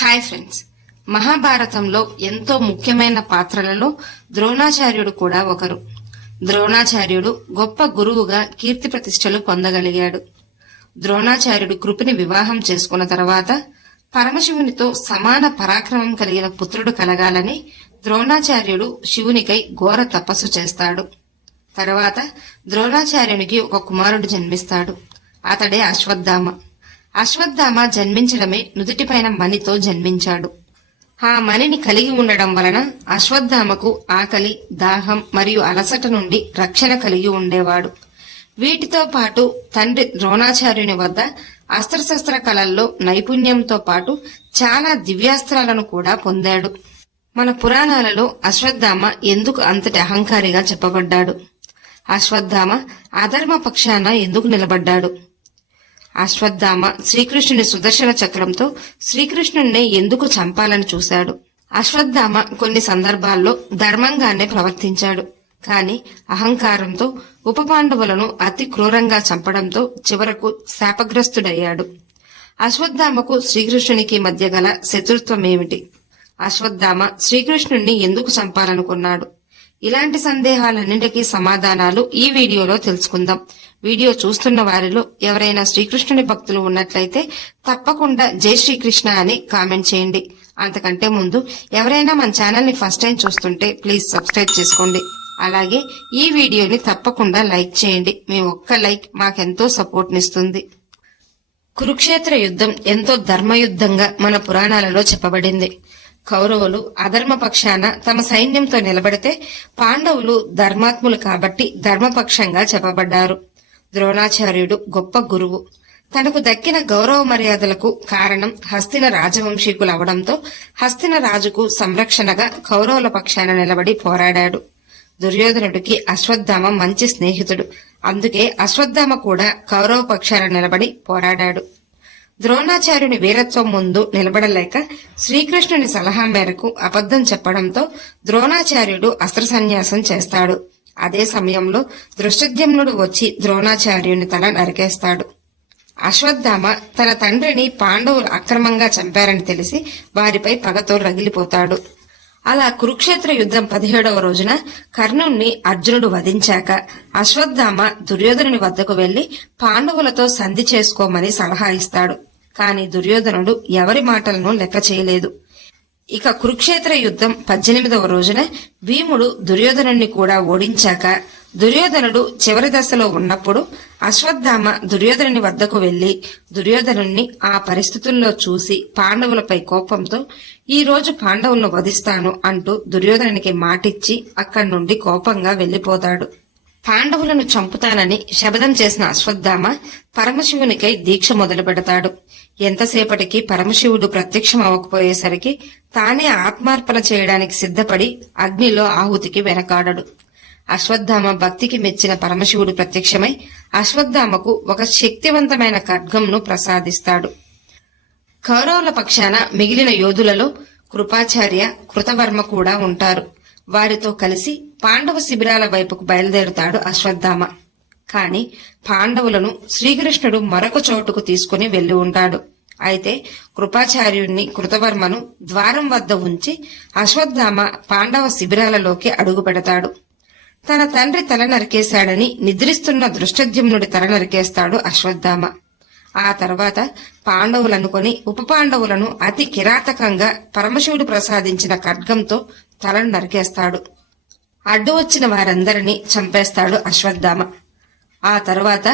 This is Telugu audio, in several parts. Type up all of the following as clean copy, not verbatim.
హాయ్ ఫ్రెండ్స్, మహాభారతంలో ఎంతో ముఖ్యమైన పాత్రలలో ద్రోణాచార్యుడు కూడా ఒకరు. ద్రోణాచార్యుడు గొప్ప గురువుగా కీర్తి ప్రతిష్టలు పొందగలిగాడు. ద్రోణాచార్యుడు కృపిని వివాహం చేసుకున్న తర్వాత పరమశివునితో సమాన పరాక్రమం కలిగిన పుత్రుడు కలగాలని ద్రోణాచార్యుడు శివునికై ఘోర తపస్సు చేస్తాడు. తర్వాత ద్రోణాచార్యునికి ఒక కుమారుడు జన్మిస్తాడు. అతడే అశ్వత్థామ. అశ్వత్థామ జన్మించడమే నుదుటిపైన మణితో జన్మించాడు. ఆ మణిని కలిగి ఉండడం వలన అశ్వత్థామకు ఆకలి, దాహం మరియు అలసట నుండి రక్షణ కలిగి ఉండేవాడు. వీటితో పాటు తండ్రి ద్రోణాచార్యుని వద్ద అస్త్రశస్త్ర కళల్లో నైపుణ్యంతో పాటు చాలా దివ్యాస్త్రాలను కూడా పొందాడు. మన పురాణాలలో అశ్వత్థామ ఎందుకు అంతటి అహంకారిగా చెప్పబడ్డాడు? అశ్వత్థామ అధర్మ పక్షాన ఎందుకు నిలబడ్డాడు? అశ్వత్థామ శ్రీకృష్ణుని సుదర్శన చక్రంతో శ్రీకృష్ణుణ్ణి ఎందుకు చంపాలని చూశాడు? అశ్వత్థామ కొన్ని సందర్భాల్లో ధర్మంగానే ప్రవర్తించాడు. కాని అహంకారంతో ఉప పాండవులను అతి క్రూరంగా చంపడంతో చివరకు శాపగ్రస్తుడయ్యాడు. అశ్వత్థామకు శ్రీకృష్ణునికి మధ్య గల శత్రుత్వమేమిటి? అశ్వత్థామ శ్రీకృష్ణుణ్ణి ఎందుకు చంపాలనుకున్నాడు? ఇలాంటి సందేహాలన్నింటికీ సమాధానాలు ఈ వీడియోలో తెలుసుకుందాం. వీడియో చూస్తున్న వారిలో ఎవరైనా శ్రీకృష్ణుని భక్తులు ఉన్నట్లయితే తప్పకుండా జై శ్రీకృష్ణ అని కామెంట్ చేయండి. అంతకంటే ముందు ఎవరైనా మన ఛానల్ ని ఫస్ట్ టైం చూస్తుంటే ప్లీజ్ సబ్స్క్రైబ్ చేసుకోండి. అలాగే ఈ వీడియోని తప్పకుండా లైక్ చేయండి. మీ ఒక్క లైక్ మాకెంతో సపోర్ట్ నిస్తుంది. కురుక్షేత్ర యుద్ధం ఎంతో ధర్మయుద్ధంగా మన పురాణాలలో చెప్పబడింది. కౌరవులు అధర్మ పక్షాన తమ సైన్యంతో నిలబడితే పాండవులు ధర్మాత్ములు కాబట్టి ధర్మపక్షంగా చెప్పబడ్డారు. ద్రోణాచార్యుడు గొప్ప గురువు. తనకు దక్కిన గౌరవ మర్యాదలకు కారణం హస్తిన రాజవంశీకులు అవడంతో హస్తిన రాజుకు సంరక్షణగా కౌరవుల పక్షాన నిలబడి పోరాడాడు. దుర్యోధనుడికి అశ్వత్థామ మంచి స్నేహితుడు. అందుకే అశ్వత్థామ కూడా కౌరవ పక్షాన నిలబడి పోరాడాడు. ద్రోణాచార్యుని వీరత్వం ముందు నిలబడలేక శ్రీకృష్ణుని సలహా మేరకు అబద్ధం చెప్పడంతో ద్రోణాచార్యుడు అస్త్ర సన్యాసం చేస్తాడు. అదే సమయంలో దృష్టద్యుమ్నుడు వచ్చి ద్రోణాచార్యుని తల నరికేస్తాడు. అశ్వత్థామ తన తండ్రిని పాండవులు అక్రమంగా చంపారని తెలిసి వారిపై పగతో రగిలిపోతాడు. అలా కురుక్షేత్ర యుద్ధం 17వ రోజున కర్ణుణ్ణి అర్జునుడు వధించాక అశ్వత్థామ దుర్యోధనుని వద్దకు వెళ్లి పాండవులతో సంధి చేసుకోమని సలహా ఇస్తాడు. కాని దుర్యోధనుడు ఎవరి మాటలను లెక్క చేయలేదు. ఇక కురుక్షేత్ర యుద్ధం 18వ రోజున భీముడు దుర్యోధనుణ్ణి కూడా ఓడించాక దుర్యోధనుడు చివరి దశలో ఉన్నప్పుడు అశ్వత్థామ దుర్యోధనుని వద్దకు వెళ్లి దుర్యోధనుణ్ణి ఆ పరిస్థితుల్లో చూసి పాండవులపై కోపంతో ఈ రోజు పాండవులను వధిస్తాను అంటూ దుర్యోధనునికి మాటిచ్చి అక్కడి నుండి కోపంగా వెళ్లిపోతాడు. పాండవులను చంపుతానని శపథం చేసిన అశ్వత్థామ పరమశివునికై దీక్ష మొదలు పెడతాడు. ఎంతసేపటికి పరమశివుడు ప్రత్యక్షం అవ్వకపోయేసరికి తానే ఆత్మార్పణ చేయడానికి సిద్ధపడి అగ్నిలో ఆహుతికి వెనకాడడు. అశ్వత్థామ భక్తికి మెచ్చిన పరమశివుడు ప్రత్యక్షమై అశ్వత్థామకు ఒక శక్తివంతమైన ఖడ్గంను ప్రసాదిస్తాడు. కౌరవుల పక్షాన మిగిలిన యోధులలో కృపాచార్య, కృతవర్మ కూడా ఉంటారు. వారితో కలిసి పాండవ శిబిరాల వైపుకు బయలుదేరుతాడు అశ్వత్థామ. కాని పాండవులను శ్రీకృష్ణుడు మరొక చోటుకు తీసుకుని వెళ్లి ఉంటాడు. అయితే కృపాచార్యుణ్ణి, కృతవర్మను ద్వారం వద్ద ఉంచి అశ్వత్థామ పాండవ శిబిరాలలోకి అడుగు పెడతాడు. తన తండ్రి తల నరికేశాడని నిద్రిస్తున్న దృష్టద్యుమ్నుడి తల నరికేస్తాడు అశ్వత్థామ. ఆ తర్వాత పాండవులనుకొని ఉప పాండవులను అతి కిరాతకంగా పరమశివుడు ప్రసాదించిన ఖడ్గంతో తలను నరికేస్తాడు. అడ్డు వచ్చిన వారందరినీ చంపేస్తాడు అశ్వత్థామ. ఆ తర్వాత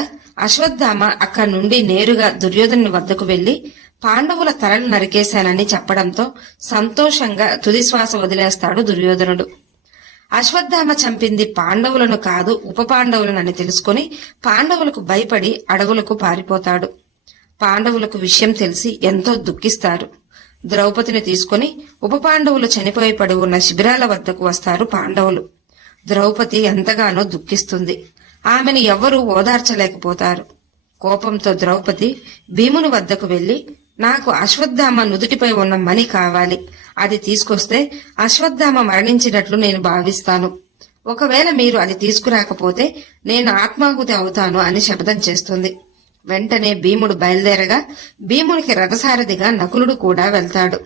అశ్వత్థామ అక్కడి నుండి నేరుగా దుర్యోధనుని వద్దకు వెళ్లి పాండవుల తలను నరికేశానని చెప్పడంతో సంతోషంగా తుదిశ్వాస వదిలేస్తాడు దుర్యోధనుడు. అశ్వత్థామ చంపింది పాండవులను కాదు ఉప పాండవులనని తెలుసుకుని పాండవులకు భయపడి అడవులకు పారిపోతాడు. పాండవులకు విషయం తెలిసి ఎంతో దుఃఖిస్తారు. ద్రౌపదిని తీసుకుని ఉప పాండవులు చనిపోయి పడి ఉన్న శిబిరాల వద్దకు వస్తారు పాండవులు. ద్రౌపది ఎంతగానో దుఃఖిస్తుంది. ఆమెను ఎవ్వరూ ఓదార్చలేకపోతారు. కోపంతో ద్రౌపది భీముని వద్దకు వెళ్లి, నాకు అశ్వత్థామ నుదుటిపై ఉన్న మణి కావాలి, అది తీసుకొస్తే అశ్వత్థామ మరణించినట్లు నేను భావిస్తాను. ఒకవేళ మీరు అది తీసుకురాకపోతే నేను ఆత్మాహుతి అవుతాను అని శపథం చేస్తుంది. వెంటనే భీముడు బయలుదేరగా భీమునికి రథసారథిగా నకులుడు కూడా వెళ్తాడు.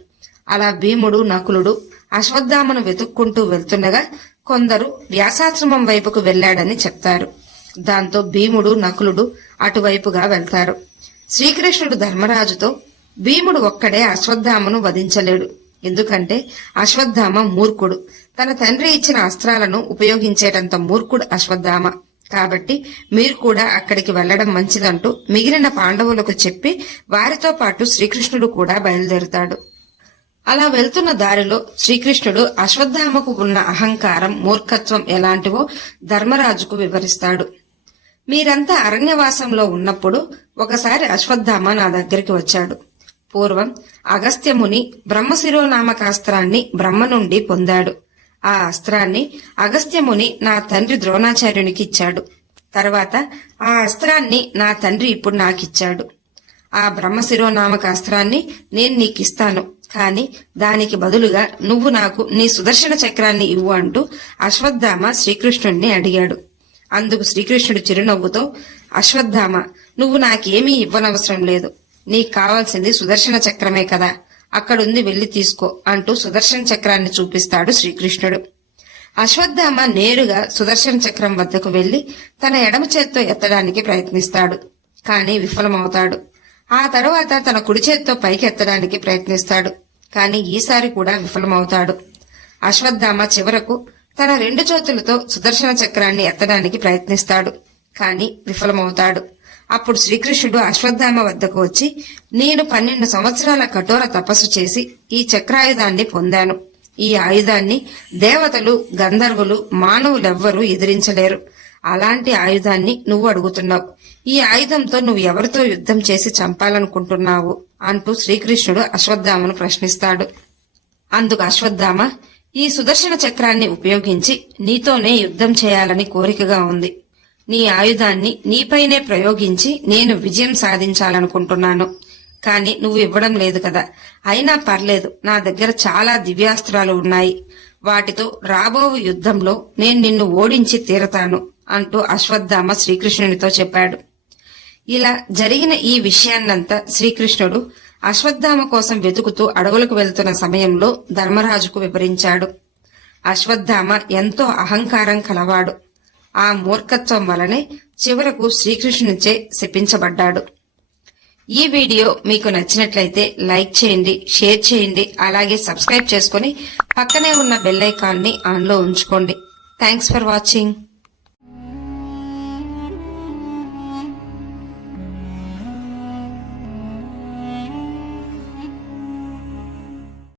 అలా భీముడు నకులుడు అశ్వత్థామను వెతుక్కుంటూ వెళ్తుండగా కొందరు వ్యాసాశ్రమం వైపుకు వెళ్లాడని చెప్తారు. దాంతో భీముడు నకులుడు అటువైపుగా వెళ్తారు. శ్రీకృష్ణుడు ధర్మరాజుతో భీముడు ఒక్కడే అశ్వత్థామను వధించలేడు. ఎందుకంటే అశ్వత్థామ మూర్ఖుడు. తన తండ్రి ఇచ్చిన అస్త్రాలను ఉపయోగించేటంత మూర్ఖుడు అశ్వత్థామ. కాబట్టి మీరు కూడా అక్కడికి వెళ్లడం మంచిదంటూ మిగిలిన పాండవులకు చెప్పి వారితో పాటు శ్రీకృష్ణుడు కూడా బయలుదేరుతాడు. అలా వెళ్తున్న దారిలో శ్రీకృష్ణుడు అశ్వత్థామకు ఉన్న అహంకారం, మూర్ఖత్వం ఎలాంటివో ధర్మరాజుకు వివరిస్తాడు. మీరంతా అరణ్యవాసంలో ఉన్నప్పుడు ఒకసారి అశ్వత్థామ నా దగ్గరికి వచ్చాడు. పూర్వం అగస్త్యముని బ్రహ్మశిరోనామకాస్త్రాన్ని బ్రహ్మ నుండి పొందాడు. ఆ అస్త్రాన్ని అగస్త్యముని నా తండ్రి ద్రోణాచార్యునికి ఇచ్చాడు. తర్వాత ఆ అస్త్రాన్ని నా తండ్రి ఇప్పుడు నాకిచ్చాడు. ఆ బ్రహ్మశిరోనామకాస్త్రాన్ని నేను నీకిస్తాను, కాని దానికి బదులుగా నువ్వు నాకు నీ సుదర్శన చక్రాన్ని ఇవ్వు అంటూ అశ్వత్థామ శ్రీకృష్ణుణ్ణి అడిగాడు. అందుకు శ్రీకృష్ణుడు చిరునవ్వుతో, అశ్వత్థామ, నువ్వు నాకేమీ ఇవ్వనవసరం లేదు. నీకు కావాల్సింది సుదర్శన చక్రమే కదా, అక్కడుంది వెళ్లి తీసుకో అంటూ సుదర్శన చక్రాన్ని చూపిస్తాడు శ్రీకృష్ణుడు. అశ్వత్థామ నేరుగా సుదర్శన చక్రం వద్దకు వెళ్లి తన ఎడమ చేత్తో ఎత్తడానికి ప్రయత్నిస్తాడు. కాని విఫలమవుతాడు. ఆ తరువాత తన కుడి చేత్తో పైకి ఎత్తడానికి ప్రయత్నిస్తాడు. కాని ఈసారి కూడా విఫలమవుతాడు. అశ్వత్థామ చివరకు తన 2 చేతులతో సుదర్శన చక్రాన్ని ఎత్తడానికి ప్రయత్నిస్తాడు. కాని విఫలమవుతాడు. అప్పుడు శ్రీకృష్ణుడు అశ్వత్థామ వద్దకు వచ్చి, నేను 12 సంవత్సరాల కఠోర తపస్సు చేసి ఈ చక్రాయుధాన్ని పొందాను. ఈ ఆయుధాన్ని దేవతలు, గంధర్వులు, మానవులెవ్వరూ ఎదిరించలేరు. అలాంటి ఆయుధాన్ని నువ్వు అడుగుతున్నావు. ఈ ఆయుధంతో నువ్వు ఎవరితో యుద్ధం చేసి చంపాలనుకుంటున్నావు అంటూ శ్రీకృష్ణుడు అశ్వత్థామను ప్రశ్నిస్తాడు. అందుకు అశ్వత్థామ, ఈ సుదర్శన చక్రాన్ని ఉపయోగించి నీతోనే యుద్ధం చేయాలని కోరికగా ఉంది. నీ ఆయుధాన్ని నీపైనే ప్రయోగించి నేను విజయం సాధించాలనుకుంటున్నాను. కాని నువ్వు ఇవ్వడం లేదు కదా. అయినా పర్లేదు, నా దగ్గర చాలా దివ్యాస్త్రాలు ఉన్నాయి. వాటితో రాబోవు యుద్ధంలో నేను నిన్ను ఓడించి తీరతాను అంటూ అశ్వత్థామ శ్రీకృష్ణునితో చెప్పాడు. ఇలా జరిగిన ఈ విషయాన్నంతా శ్రీకృష్ణుడు అశ్వత్థామ కోసం వెతుకుతూ అడవులకు వెళ్తున్న సమయంలో ధర్మరాజుకు వివరించాడు. అశ్వత్థామ ఎంతో అహంకారం కలవాడు. ఆ మూర్ఖత్వం వలనే చివరకు శ్రీకృష్ణునిచే శపించబడ్డాడు. ఈ వీడియో మీకు నచ్చినట్లయితే లైక్ చేయండి, షేర్ చేయండి, అలాగే సబ్స్క్రైబ్ చేసుకుని పక్కనే ఉన్న బెల్ ఐకాన్ ని ఆన్ లో ఉంచుకోండి. Thanks for watching.